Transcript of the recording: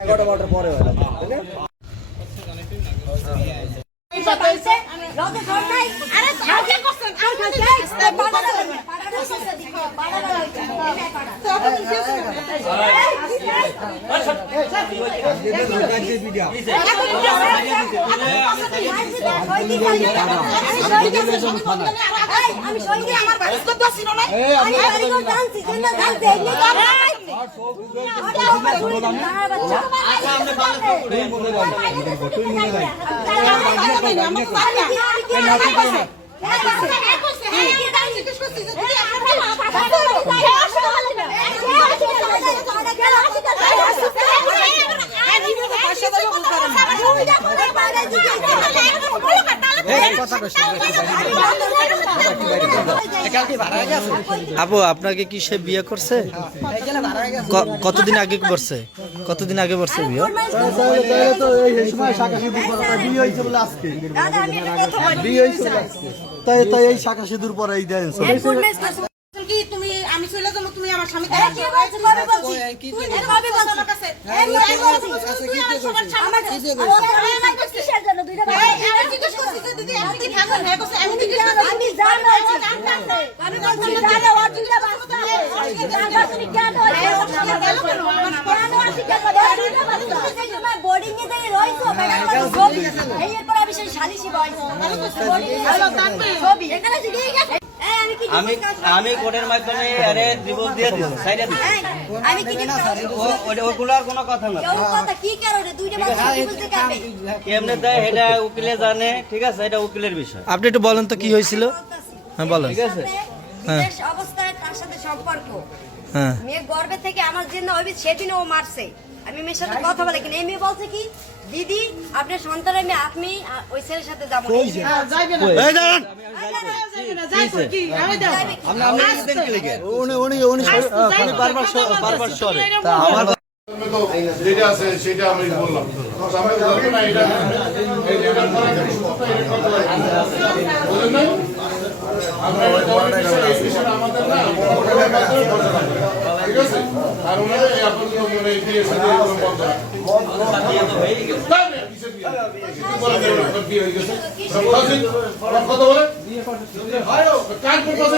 11টার পরে হয় তাই না? আপু আপনাকে কি সে বিয়ে করছে? কতদিন আগে করছে? কতদিন আগে করছে বিয়ে? তাই এই শাখা সিঁদুর পরে এই দেন কি তুমি আমি চলে যাবো তুমি আমার স্বামী আমি কোর্টের মাধ্যমে আরে ডিভোর্স দিয়ে দিছি সাইডে দিছি আমি কি ওগুলো আর কোনো কথা না কথা কি কারণে দুইটা মাস বলতে যাবে কেমনে দেয় এটা উকিলে জানে ঠিক আছে এটা উকিলের বিষয় আপনি একটু বলেন তো কি হয়েছিল? হ্যাঁ বলেন। ঠিক আছে বিদেশ অবস্থায় তার সাথে সম্পর্ক হ্যাঁ মেয়ে গর্ভে থেকে আমার জন্য ওই সেদিন ও মারছে আমি মেয়ের সাথে কথা বলে কিনা এই মেয়ে বলছে কি দিদি আপনার সন্তানের মেয়ে আপনি ওই ছেলের সাথে যাবো এই দাঁড়ান। বারবার সরে আমার যেটা আছে সেটা আমি বললাম আমাদের না ঠিক আছে আর ওনারা এখন মনে বিয়ে সাথে কথা বলে কাজ করতে